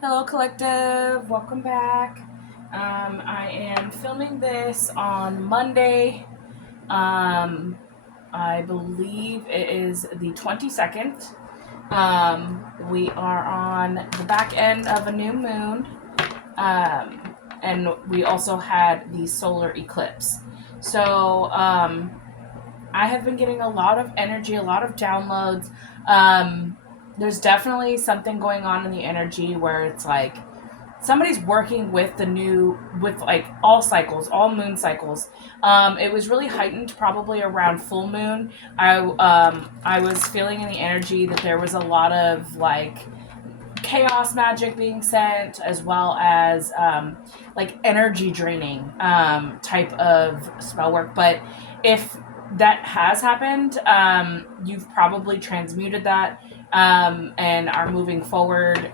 Hello, collective. Welcome back. I am filming this on Monday. Um, I believe it is the 22nd. We are on the back end of a new moon. And we also had the solar eclipse. So, I have been getting a lot of energy, a lot of downloads. There's definitely something going on in the energy where it's like somebody's working with with like all cycles, all moon cycles. It was really heightened probably around full moon. I was feeling in the energy that there was a lot of like chaos magic being sent, as well as like energy draining type of spell work. But if that has happened, you've probably transmuted that and are moving forward.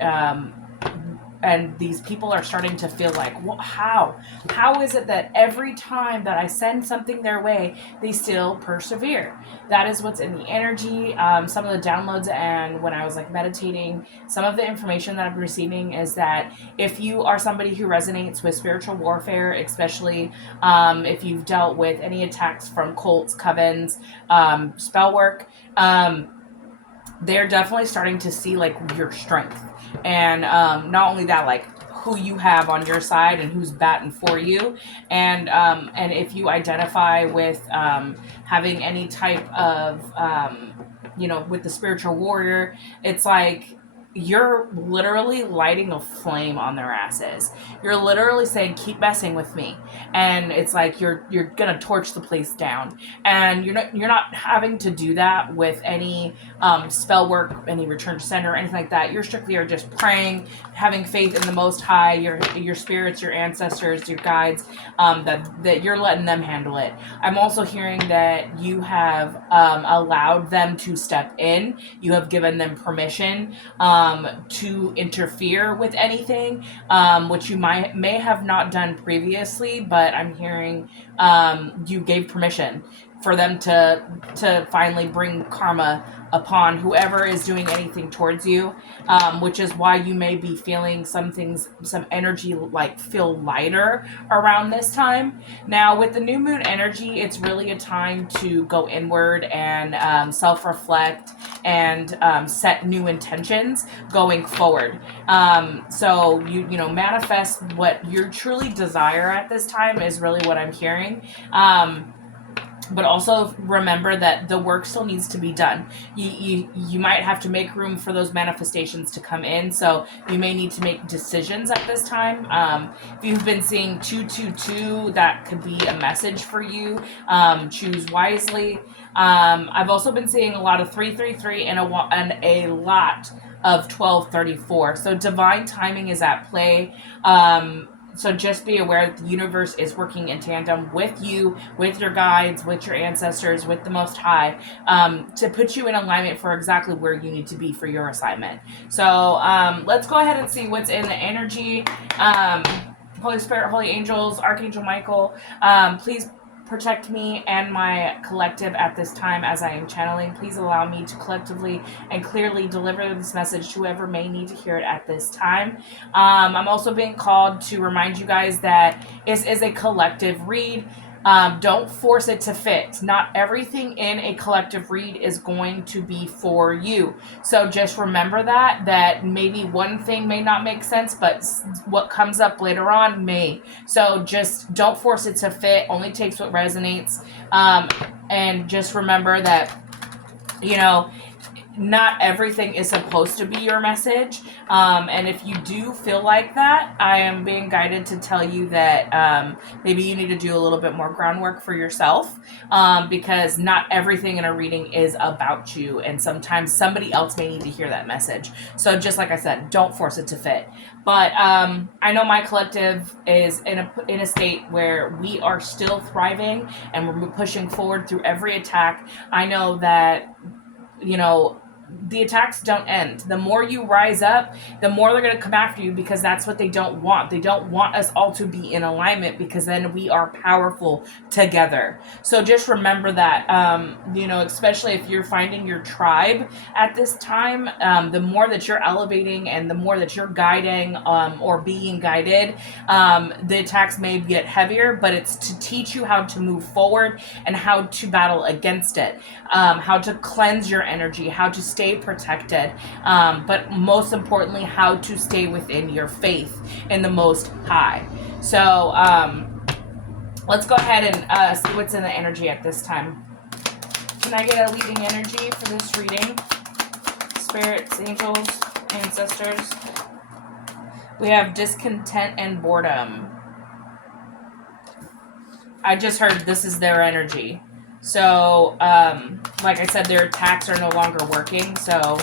And these people are starting to feel like, well, how is it that every time that I send something their way, they still persevere? That is what's in the energy. Some of the downloads, and when I was like meditating, some of the information that I'm receiving is that if you are somebody who resonates with spiritual warfare, especially if you've dealt with any attacks from cults, covens, spell work, they're definitely starting to see like your strength, and not only that, like who you have on your side and who's batting for you, and if you identify with having any type of with the spiritual warrior, it's like you're literally lighting a flame on their asses. You're literally saying, keep messing with me, and it's like you're gonna torch the place down. And you're not having to do that with any spell work, any return to sender, or anything like that. You're strictly are just praying, having faith in the Most High, your spirits, your ancestors, your guides, that you're letting them handle it. I'm also hearing that you have allowed them to step in. You have given them permission to interfere with anything, which you may have not done previously, but I'm hearing you gave permission for them to finally bring karma upon whoever is doing anything towards you, which is why you may be feeling some energy like feel lighter around this time. Now, with the new moon energy, it's really a time to go inward and self-reflect and set new intentions going forward. So you manifest what you truly desire at this time is really what I'm hearing. But also remember that the work still needs to be done. You might have to make room for those manifestations to come in, so you may need to make decisions at this time. If you've been seeing 222, that could be a message for you. Choose wisely. I've also been seeing a lot of 333 and a lot of 1234. So divine timing is at play. So just be aware that the universe is working in tandem with you, with your guides, with your ancestors, with the Most High, to put you in alignment for exactly where you need to be for your assignment. So let's go ahead and see what's in the energy. Holy Spirit, Holy Angels, Archangel Michael, please protect me and my collective at this time as I am channeling. Please allow me to collectively and clearly deliver this message to whoever may need to hear it at this time. I'm also being called to remind you guys that this is a collective read. Don't force it to fit. Not everything in a collective read is going to be for you. So just remember that maybe one thing may not make sense, but what comes up later on may. So just don't force it to fit. Only takes what resonates. And just remember that, you know, not everything is supposed to be your message. And if you do feel like that, I am being guided to tell you that maybe you need to do a little bit more groundwork for yourself, because not everything in a reading is about you. And sometimes somebody else may need to hear that message. So just like I said, don't force it to fit. But I know my collective is in a state where we are still thriving and we're pushing forward through every attack. I know that, you know, the attacks don't end. The more you rise up, the more they're going to come after you, because that's what they don't want. They don't want us all to be in alignment, because then we are powerful together. So just remember that, especially if you're finding your tribe at this time, the more that you're elevating and the more that you're guiding, or being guided, the attacks may get heavier, but it's to teach you how to move forward and how to battle against it, how to cleanse your energy, how to stay protected, but most importantly, how to stay within your faith in the Most High. So let's go ahead and see what's in the energy at this time. Can I get a leading energy for this reading? Spirits, angels, ancestors. We have discontent and boredom. I just heard this is their energy. So, like I said, their attacks are no longer working, so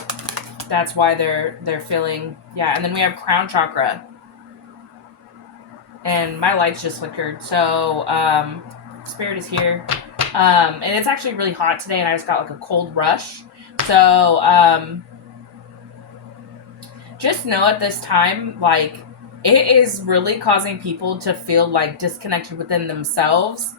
that's why they're feeling, yeah. And then we have crown chakra, and my lights just flickered. So, spirit is here, and it's actually really hot today, and I just got like a cold rush. So, just know at this time, like, it is really causing people to feel like disconnected within themselves,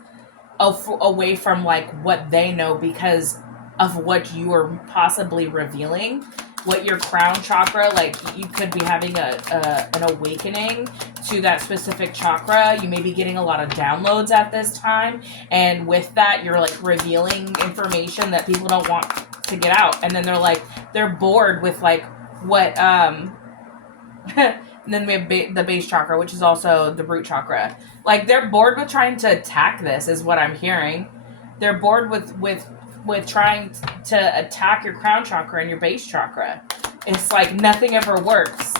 away from like what they know, because of what you are possibly revealing. What your crown chakra, like, you could be having an awakening to that specific chakra. You may be getting a lot of downloads at this time, and with that, you're like revealing information that people don't want to get out, and then they're bored with like what and then we have the base chakra, which is also the root chakra. Like, they're bored with trying to attack this, is what I'm hearing. They're bored with trying to attack your crown chakra and your base chakra. It's like nothing ever works.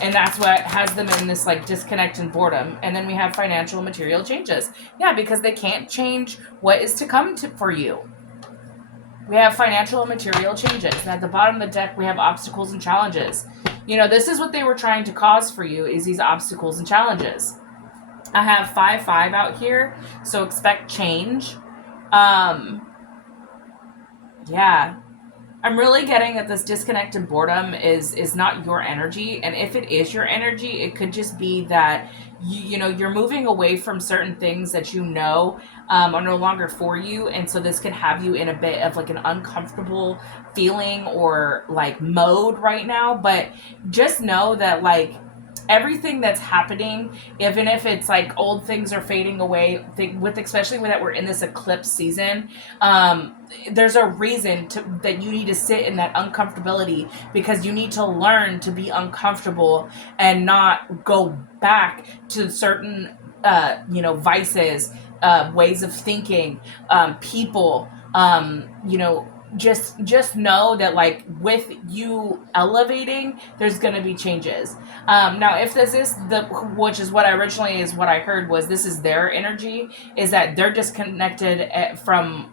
And that's what has them in this like disconnect and boredom. And then we have financial and material changes. Yeah, because they can't change what is to come for you. We have financial and material changes. And at the bottom of the deck, we have obstacles and challenges. This is what they were trying to cause for you, is these obstacles and challenges. I have 5-5 out here, so expect change. Yeah. I'm really getting that this disconnect and boredom is not your energy, and if it is your energy, it could just be that you're moving away from certain things that are no longer for you, and so this could have you in a bit of like an uncomfortable feeling or like mode right now. But just know that like everything that's happening, even if it's like old things are fading away, especially that we're in this eclipse season, there's a reason that you need to sit in that uncomfortability, because you need to learn to be uncomfortable and not go back to certain vices, ways of thinking, people, just know that like with you elevating, there's going to be changes. Now if this is which is what I heard was this is their energy, is that they're disconnected from,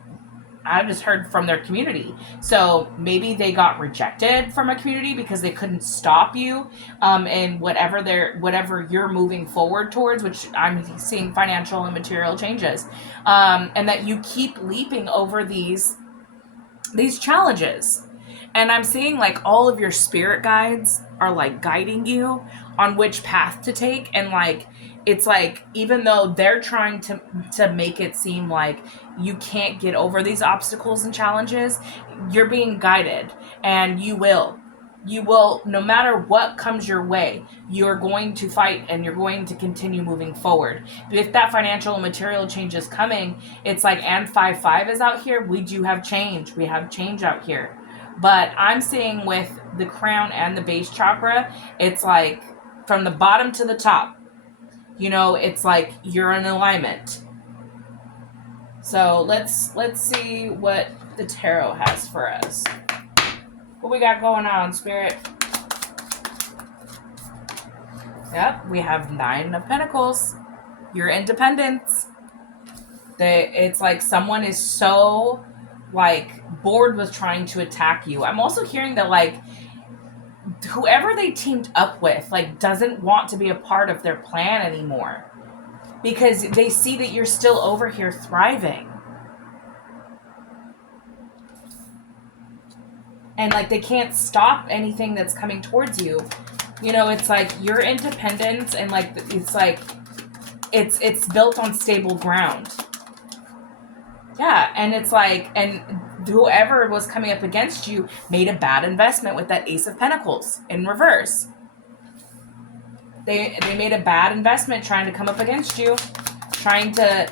I just heard, from their community. So maybe they got rejected from a community because they couldn't stop you, and whatever you're moving forward towards, which I'm seeing financial and material changes, and that you keep leaping over these challenges. And I'm seeing like all of your spirit guides are like guiding you on which path to take. And like, it's like, even though they're trying to make it seem like you can't get over these obstacles and challenges, you're being guided, and you will, no matter what comes your way, you're going to fight and you're going to continue moving forward. If that financial and material change is coming, it's like, and 5-5 is out here, we do have change. We have change out here. But I'm seeing with the crown and the base chakra, it's like from the bottom to the top, it's like you're in alignment. So let's see what the tarot has for us. What we got going on, Spirit? Yep, we have 9 of Pentacles. Your independence. It's like someone is so like bored with trying to attack you. I'm also hearing that like whoever they teamed up with like doesn't want to be a part of their plan anymore, because they see that you're still over here thriving. and like they can't stop anything that's coming towards you. You know, it's like your independence, and like it's like it's built on stable ground. Yeah, and it's like, and whoever was coming up against you made a bad investment with that Ace of Pentacles in reverse. They made a bad investment trying to come up against you, trying to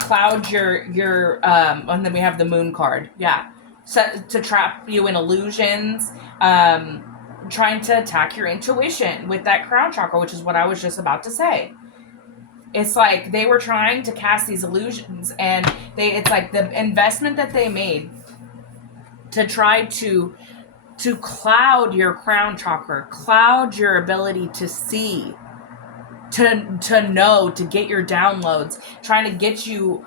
cloud your and then we have the Moon card. Yeah, so, to trap you in illusions, trying to attack your intuition with that crown chakra, which is what I was just about to say. It's like they were trying to cast these illusions, and it's like the investment that they made to try to cloud your crown chakra, cloud your ability to see, to know, to get your downloads, trying to get you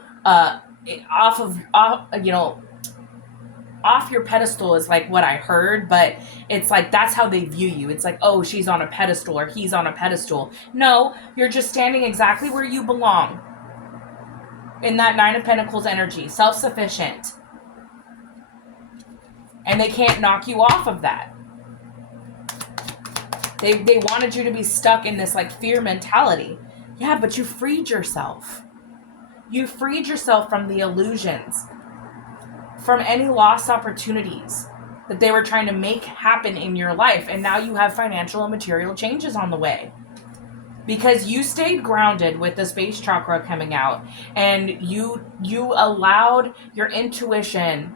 off your pedestal is like what I heard, but it's like that's how they view you. It's like, oh, she's on a pedestal or he's on a pedestal. No, you're just standing exactly where you belong. In that Nine of Pentacles energy, self-sufficient. And they can't knock you off of that. They wanted you to be stuck in this like fear mentality. Yeah, but you freed yourself. You freed yourself from the illusions, from any lost opportunities that they were trying to make happen in your life. And now you have financial and material changes on the way. Because you stayed grounded with the space chakra coming out, and you allowed your intuition,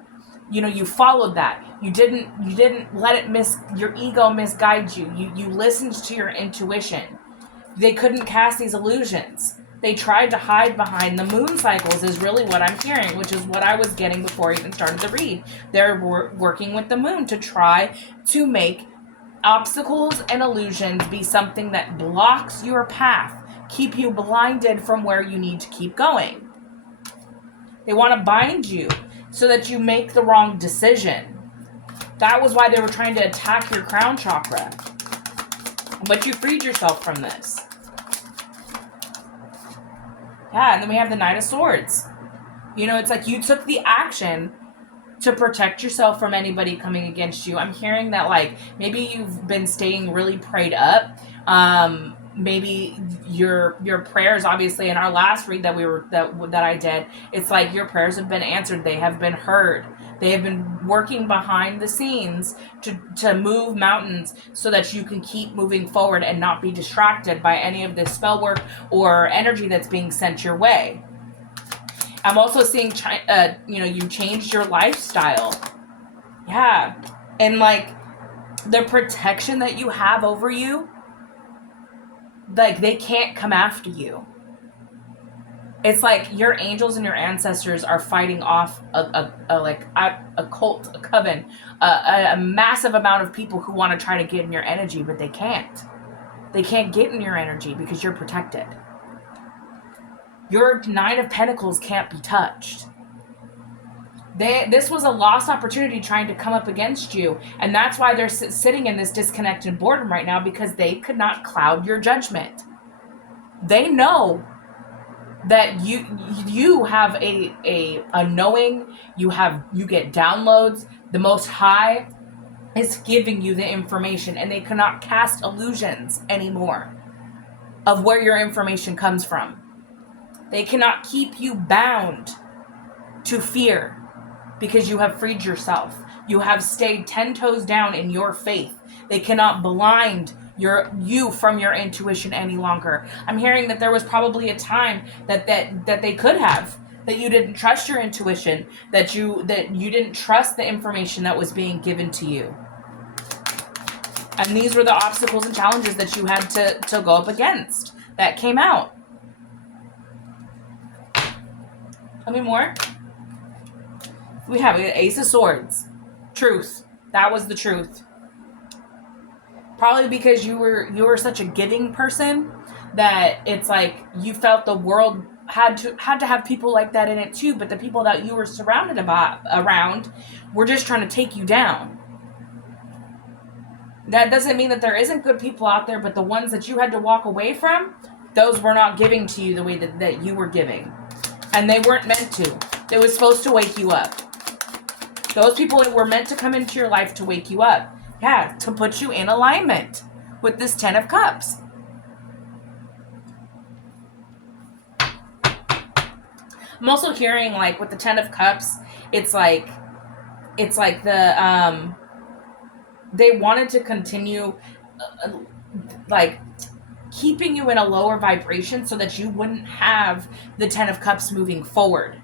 you know, you followed that. You didn't let it your ego misguide you. You listened to your intuition. They couldn't cast these illusions. They tried to hide behind the moon cycles is really what I'm hearing, which is what I was getting before I even started the read. They're working with the moon to try to make obstacles and illusions be something that blocks your path, keep you blinded from where you need to keep going. They want to bind you so that you make the wrong decision. That was why they were trying to attack your crown chakra. But you freed yourself from this. Yeah, and then we have the Knight of Swords. You know, it's like you took the action to protect yourself from anybody coming against you. I'm hearing that like maybe you've been staying really prayed up. Maybe your prayers, obviously in our last read that I did, it's like your prayers have been answered. They have been heard. They have been working behind the scenes to move mountains so that you can keep moving forward and not be distracted by any of this spell work or energy that's being sent your way. I'm also seeing, you changed your lifestyle. Yeah. And like the protection that you have over you, like they can't come after you. It's like your angels and your ancestors are fighting off a cult, a coven, a massive amount of people who want to try to get in your energy, but they can't. They can't get in your energy because you're protected. Your Nine of Pentacles can't be touched. This was a lost opportunity trying to come up against you, and that's why they're sitting in this disconnected boredom right now, because they could not cloud your judgment. They know that you have a knowing, you get downloads. The Most High is giving you the information, and they cannot cast illusions anymore of where your information comes from. They cannot keep you bound to fear because you have freed yourself. You have stayed 10 toes down in your faith. They cannot blind you from your intuition any longer. I'm hearing that there was probably a time that they could have, that you didn't trust your intuition, that you didn't trust the information that was being given to you. And these were the obstacles and challenges that you had to go up against that came out. Tell me more. We have Ace of Swords. Truth. That was the truth. Probably because you were such a giving person that it's like you felt the world had to have people like that in it too, but the people that you were surrounded around were just trying to take you down. That doesn't mean that there isn't good people out there, but the ones that you had to walk away from, those were not giving to you the way that you were giving. And they weren't meant to. It was supposed to wake you up. Those people were meant to come into your life to wake you up. Yeah, to put you in alignment with this 10 of Cups. I'm also hearing, like, with the 10 of Cups, it's like the, they wanted to continue, like, keeping you in a lower vibration so that you wouldn't have the 10 of Cups moving forward.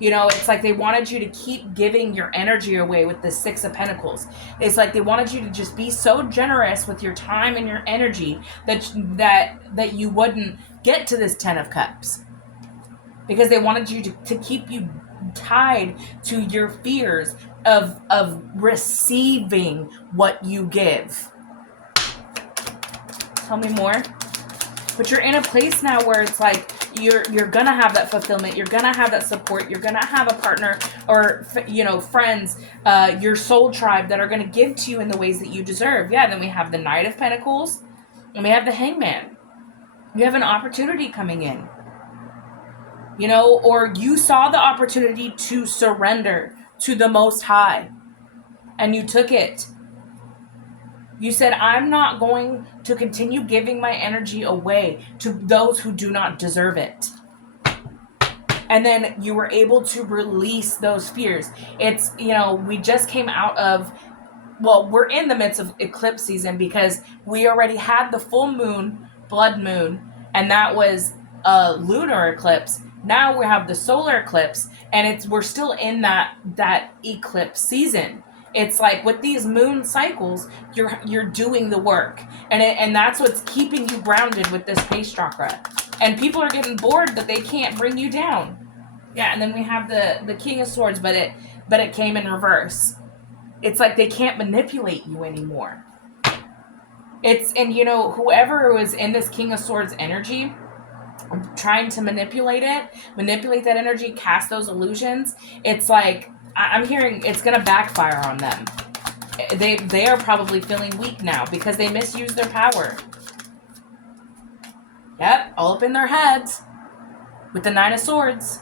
You know, it's like they wanted you to keep giving your energy away with the 6 of Pentacles. It's like they wanted you to just be so generous with your time and your energy that you wouldn't get to this 10 of Cups. Because they wanted you to keep you tied to your fears of receiving what you give. Tell me more. But you're in a place now where it's like you're gonna have that fulfillment. You're gonna have that support. You're gonna have a partner or, you know, friends, your soul tribe that are gonna give to you in the ways that you deserve. Yeah. Then we have the Knight of Pentacles, and we have the Hangman. You have an opportunity coming in. You know, or you saw the opportunity to surrender to the Most High, and you took it. You said, I'm not going to continue giving my energy away to those who do not deserve it. And then you were able to release those fears. It's, you know, we just came out of, well, we're in the midst of eclipse season because we already had the full moon, blood moon, and that was a lunar eclipse. Now we have the solar eclipse, and we're still in that eclipse season. It's like with these moon cycles, you're doing the work, and that's what's keeping you grounded with this base chakra. And people are getting bored that they can't bring you down. Yeah, and then we have the King of Swords, but it came in reverse. It's like they can't manipulate you anymore. And you know, whoever was in this King of Swords energy, trying to manipulate that energy, cast those illusions, it's like I'm hearing it's gonna backfire on them. They are probably feeling weak now because they misused their power. Yep, all up in their heads with the 9 of Swords.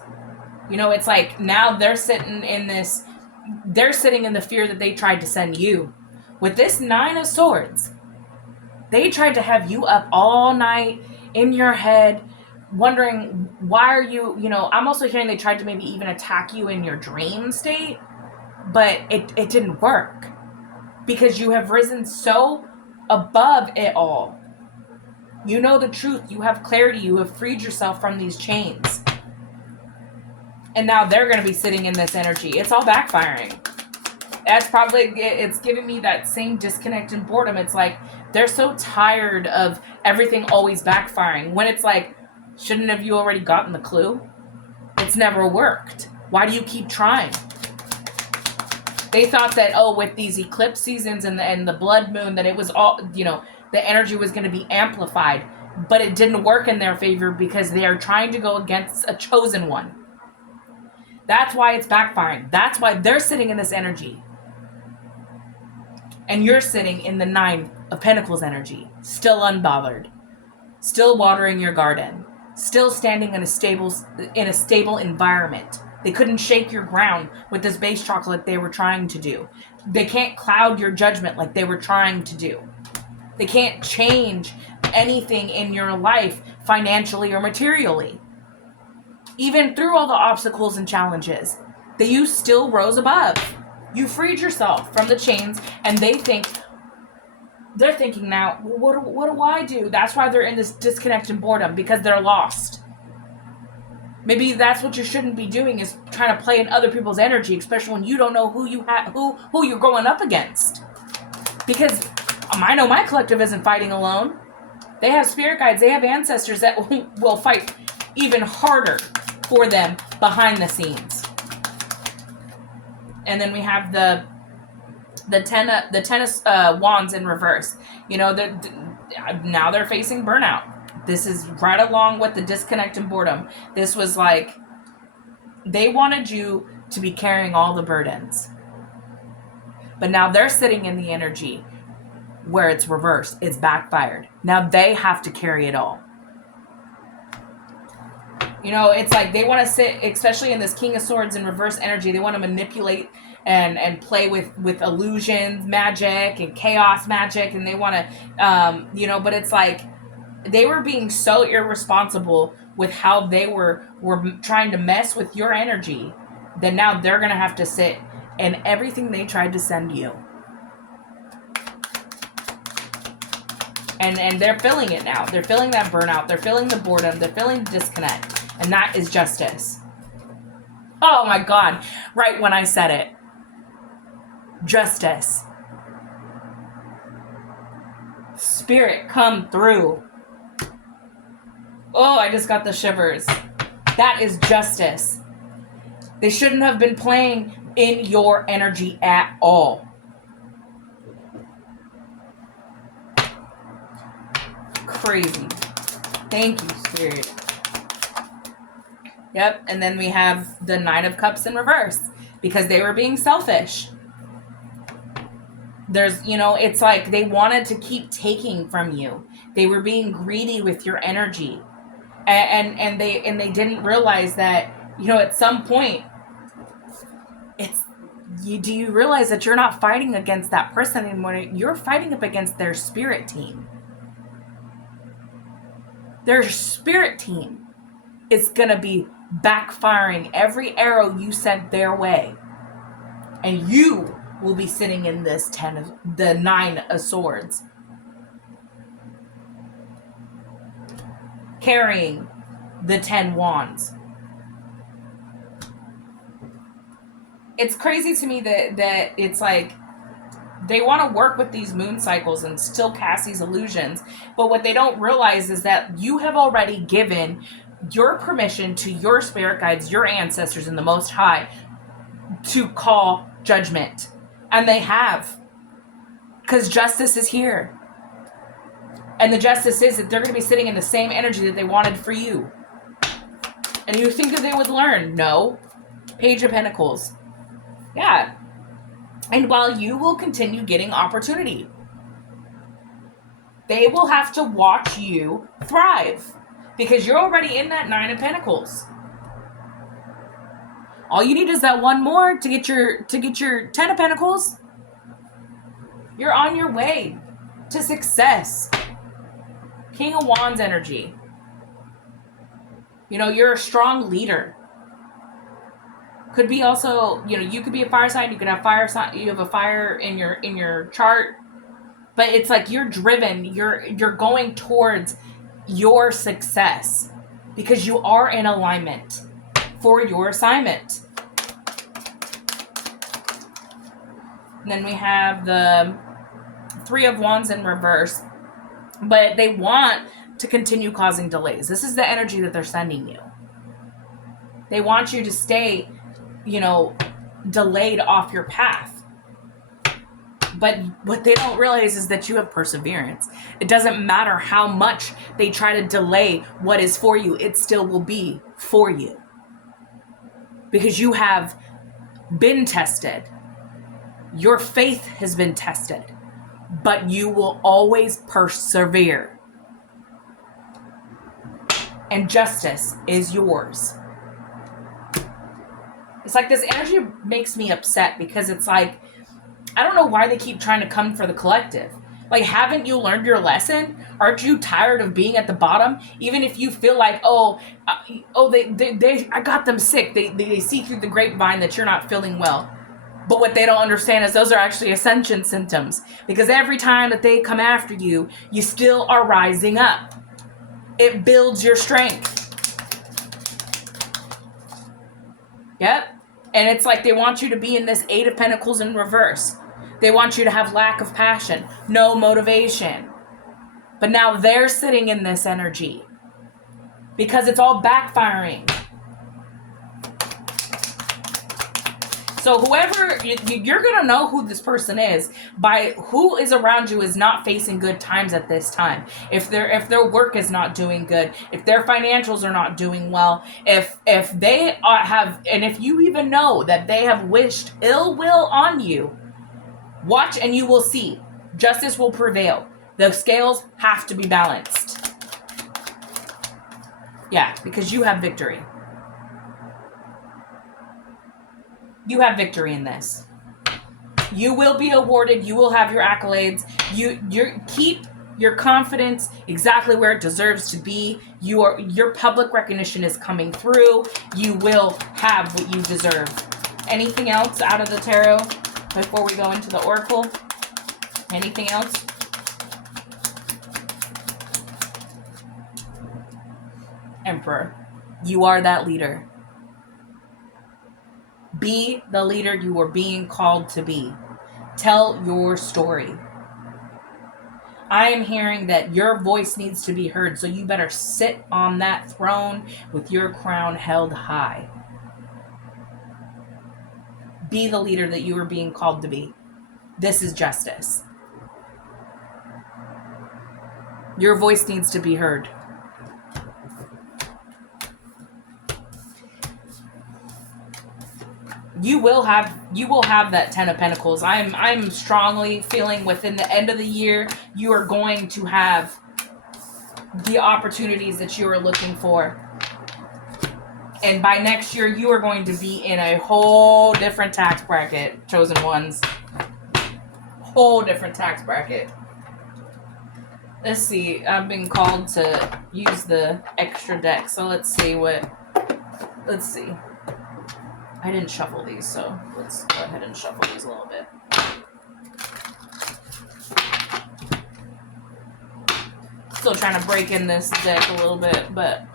You know, it's like now they're sitting in the fear that they tried to send you. With this 9 of Swords, they tried to have you up all night in your head, wondering why are you know, I'm also hearing they tried to maybe even attack you in your dream state, but it didn't work because you have risen so above it all. You know the truth. You have clarity. You have freed yourself from these chains. And now they're going to be sitting in this energy. It's all backfiring. That's probably, it's giving me that same disconnect and boredom. It's like they're so tired of everything always backfiring. When it's like, shouldn't have you already gotten the clue? It's never worked. Why do you keep trying? They thought that, with these eclipse seasons and the blood moon, that it was all, you know, the energy was going to be amplified. But it didn't work in their favor because they are trying to go against a chosen one. That's why it's backfiring. That's why they're sitting in this energy. And you're sitting in the 9 of Pentacles energy. Still unbothered. Still watering your garden. Still standing in a stable environment. They couldn't shake your ground with this base chocolate they were trying to do. They can't cloud your judgment like they were trying to do. They can't change anything in your life financially or materially. Even through all the obstacles and challenges, that you still rose above. You freed yourself from the chains, and they're thinking now, what do I do? That's why they're in this disconnect and boredom, because they're lost. Maybe that's what you shouldn't be doing, is trying to play in other people's energy, especially when you don't know who you're going up against. Because I know my collective isn't fighting alone. They have spirit guides, they have ancestors that will fight even harder for them behind the scenes. And then we have the ten of wands in reverse. You know, now they're facing burnout. This is right along with the disconnect and boredom. This was like, they wanted you to be carrying all the burdens. But now they're sitting in the energy where it's reversed. It's backfired. Now they have to carry it all. You know, it's like they want to sit, especially in this King of Swords in reverse energy, they want to manipulate and play with illusions, magic, and chaos magic, and they want to, but it's like they were being so irresponsible with how they were trying to mess with your energy that now they're gonna have to sit and everything they tried to send you. And they're feeling it now. They're feeling that burnout. They're feeling the boredom. They're feeling the disconnect. And that is justice. Oh my God. Right when I said it. Justice. Spirit, come through. Oh, I just got the shivers. That is justice. They shouldn't have been playing in your energy at all. Crazy. Thank you, Spirit. Yep, and then we have the Nine of Cups in reverse because they were being selfish. There's, it's like they wanted to keep taking from you. They were being greedy with your energy. And they didn't realize that, at some point do you realize that you're not fighting against that person anymore? You're fighting up against their spirit team. Their spirit team is going to be backfiring every arrow you sent their way. And you will be sitting in this the 9 of Swords. Carrying the 10 Wands. It's crazy to me that it's like they want to work with these moon cycles and still cast these illusions. But what they don't realize is that you have already given your permission to your spirit guides, your ancestors in the Most High, to call judgment. And they have. Because justice is here. And the justice is that they're going to be sitting in the same energy that they wanted for you. And you think that they would learn? No. Page of Pentacles. Yeah. And while you will continue getting opportunity, they will have to watch you thrive because you're already in that 9 of Pentacles. All you need is that one more to get your 10 of Pentacles. You're on your way to success. King of Wands energy. You're a strong leader. Could be also, you could be a fire sign. You could have fire sign. You have a fire in your chart, but it's like you're driven. You're going towards your success because you are in alignment for your assignment. And then we have the 3 of Wands in reverse, but they want to continue causing delays. This is the energy that they're sending you. They want you to stay delayed off your path. But what they don't realize is that you have perseverance. It doesn't matter how much they try to delay what is for you, it still will be for you. Because you have been tested. Your faith has been tested. But you will always persevere. And justice is yours. It's like this energy makes me upset because it's like, I don't know why they keep trying to come for the collective. Like, haven't you learned your lesson? Aren't you tired of being at the bottom? Even if you feel like, I got them sick. They see through the grapevine that you're not feeling well. But what they don't understand is those are actually ascension symptoms. Because every time that they come after you, you still are rising up. It builds your strength. Yep. And it's like they want you to be in this 8 of Pentacles in reverse. They want you to have lack of passion, no motivation. But now they're sitting in this energy because it's all backfiring. So whoever, you're going to know who this person is by who is around you is not facing good times at this time. If their work is not doing good, if their financials are not doing well, if they have, and if you even know that they have wished ill will on you, watch and you will see. Justice will prevail. The scales have to be balanced. Yeah, because you have victory. You have victory in this. You will be awarded. You will have your accolades. You keep your confidence exactly where it deserves to be. Your public recognition is coming through. You will have what you deserve. Anything else out of the tarot before we go into the oracle? Anything else? Emperor, you are that leader. Be the leader you are being called to be. Tell your story. I am hearing that your voice needs to be heard, so you better sit on that throne with your crown held high. Be the leader that you are being called to be. This is justice. Your voice needs to be heard. You will have that 10 of Pentacles. I'm strongly feeling within the end of the year you are going to have the opportunities that you are looking for. And by next year you are going to be in a whole different tax bracket, chosen ones. Whole different tax bracket. Let's see. I'm being called to use the extra deck. So let's see. I didn't shuffle these, so let's go ahead and shuffle these a little bit. Still trying to break in this deck a little bit, but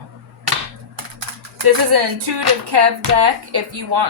this is an intuitive Kev deck. If you want